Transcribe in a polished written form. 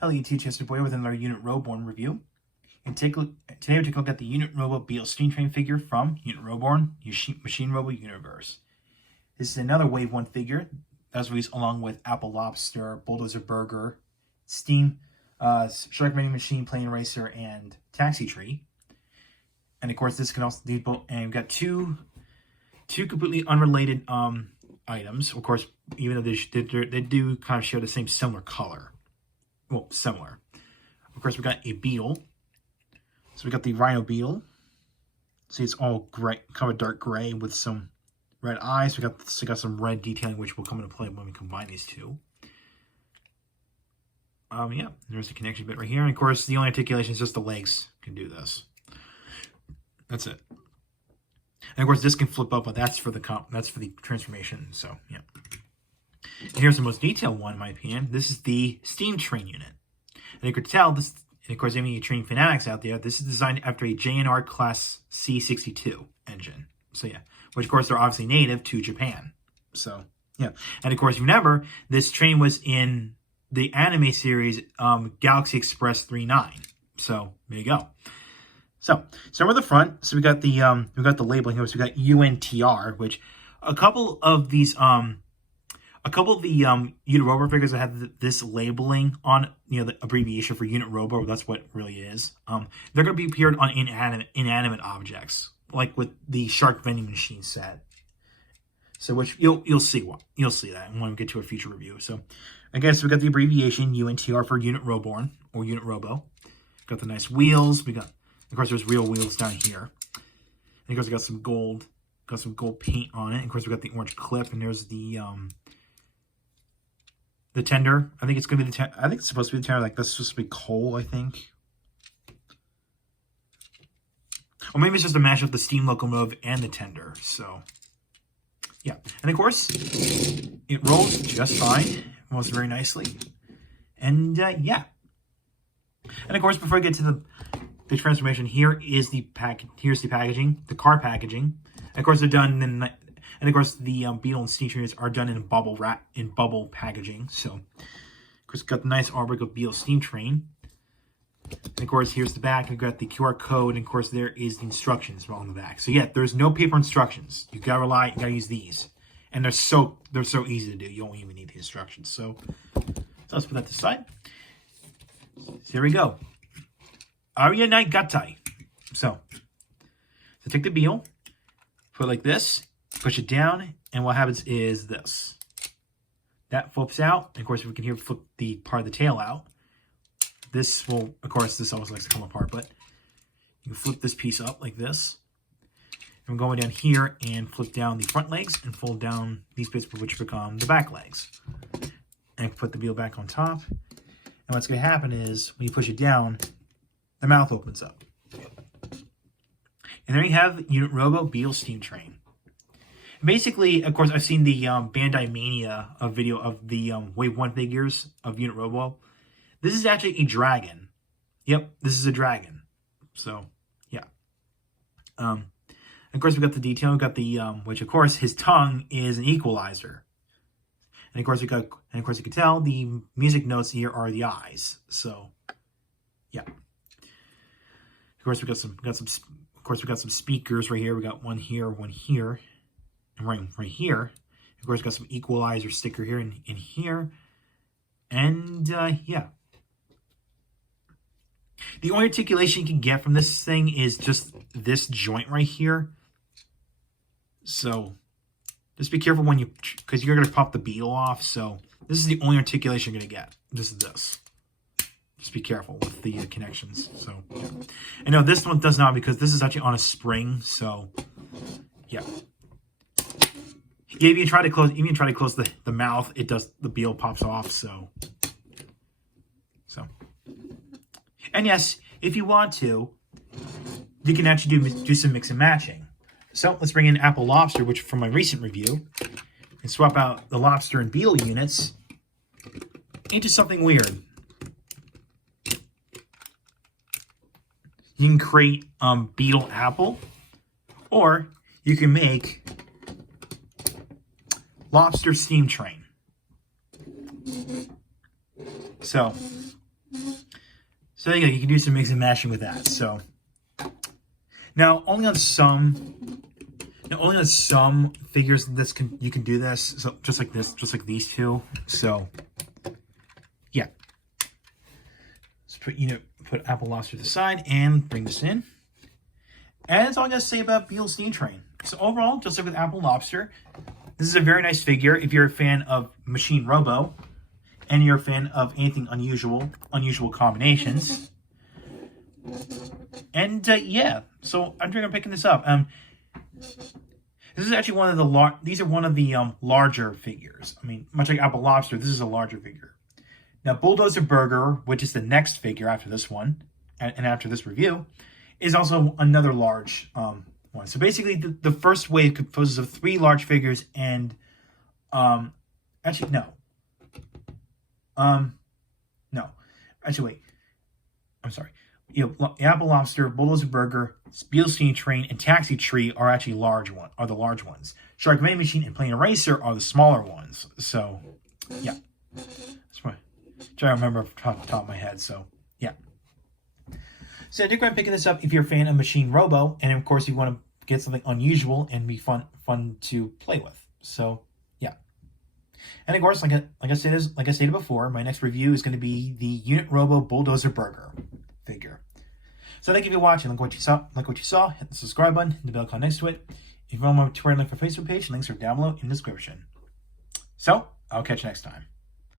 Hello YouTube, Chester Boy with another Unitroborn review. And today we're taking a look at the Unitrobo BeetleSteamTrain figure from Unitroborn Machine Robo Universe. This is another Wave 1 figure that was released along with Apple Lobster, Bulldozer Burger, Steam, Shark Vending Machine, Plane Racer, and Taxi Tree. And of course this can also do both, and we've got two completely unrelated items. Of course, even though they do kind of share the same similar color. Well, similar. Of course, we got a beetle. So we got the Rhino Beetle. See, it's all gray, kind of dark gray with some red eyes. We got some red detailing, which will come into play when we combine these two. Yeah, there's the connection bit right here. And of course, the only articulation is just the legs can do this. That's it. And of course, this can flip up, but that's for the transformation. So yeah. And here's the most detailed one, in my opinion. This is the Steam Train unit. And you could tell this, and of course, any of you train fanatics out there, this is designed after a JNR Class C62 engine. So yeah, which of course they're obviously native to Japan. So yeah, and of course, remember this train was in the anime series Galaxy Express 39. So there you go. So with the front, so we got the labeling here. So we got UNTR, which a couple of the Unitrobo figures that have this labeling on, the abbreviation for Unitrobo, that's what it really is. They're going to be appeared on inanimate objects, like with the Shark Vending Machine set. So which you'll see that when we get to a future review. So I guess we got the abbreviation UNTR for Unitroborn or Unitrobo. Got the nice wheels. We got, of course, there's real wheels down here. And of course, we got some gold paint on it. And of course, we got the orange clip, and there's the tender. I think it's gonna be the tender. I think it's supposed to be the tender. Like that's supposed to be coal, I think. Or maybe it's just a mash of the steam locomotive and the tender. So yeah. And of course, it rolls just fine. It rolls very nicely. And yeah. And of course, before I get to the transformation, here's the packaging, the car packaging. And of course, they're done in. And of course, the Beetle and Steam Train are done in bubble packaging. So, of course, got the nice artwork of Beetle Steam Train. And of course, here's the back. We've got the QR code, and of course, there is the instructions on the back. So yeah, there's no paper instructions. You gotta use these, and they're so easy to do. You don't even need the instructions. So let's put that to the side. So here we go. Aria Night Gatai. So take the Beetle, put it like this. Push it down, and what happens is this. That flips out. And of course, we can flip the part of the tail out. This will, of course, this always likes to come apart, but you can flip this piece up like this. And we're going down here and flip down the front legs and fold down these bits, which become the back legs. And put the Beetle back on top. And what's going to happen is, when you push it down, the mouth opens up. And there you have Unitrobo BeetleSteamTrain. Basically, of course, I've seen the Bandai Mania video of the Wave 1 figures of Unitrobo. This is actually a dragon. Yep, this is a dragon. So, yeah. Of course, we got the detail. We got the which, of course, his tongue is an equalizer. And of course, you can tell the music notes here are the eyes. So, yeah. Of course, we got some speakers right here. We got one here, and right here. Of course, got some equalizer sticker here and in here. And yeah. The only articulation you can get from this thing is just this joint right here. So just be careful because you're gonna pop the beetle off. So this is the only articulation you're gonna get. This is this. Just be careful with the connections. So yeah. And no, this one does not, because this is actually on a spring. So yeah. Yeah, if you try to close the mouth, the beetle pops off. So, and yes, if you want to, you can actually do some mix and matching. So let's bring in Apple Lobster, which from my recent review, and swap out the lobster and beetle units into something weird. You can create Beetle Apple, or you can make Lobster Steam Train. So, So there you go. You can do some mixing and mashing with that. So now only on some figures you can do this. So just like this, just like these two. So yeah. Let's put Apple Lobster to the side and bring this in. And that's all I got to say about BeetleSteamTrain. So overall, just like with Apple Lobster, this is a very nice figure if you're a fan of Machine Robo and you're a fan of anything unusual combinations. And yeah, so I'm picking this up. This is actually one of the larger figures. I mean, much like Apple Lobster, this is a larger figure. Now, Bulldozer Burger, which is the next figure after this one, and after this review, is also another large one. So basically, the first wave composes of 3 large figures and, actually, no. No. Actually, wait. I'm sorry. Apple Lobster, Bulldozer Burger, BeetleSteamTrain, and Taxi Tree are actually the large ones. Shark Vending Machine and Plane Eraser are the smaller ones. So, yeah. That's right. Trying to remember off the top of my head. So, yeah. So I did recommend picking this up if you're a fan of Machine Robo, and of course you want to get something unusual and be fun to play with. So yeah, and of course, like I stated before, my next review is going to be the Unitrobo Bulldozer Burger figure. So thank you for watching. Like what you saw, hit the subscribe button, hit the bell icon next to it. If you want my Twitter link or Facebook page, links are down below in the description. So I'll catch you next time.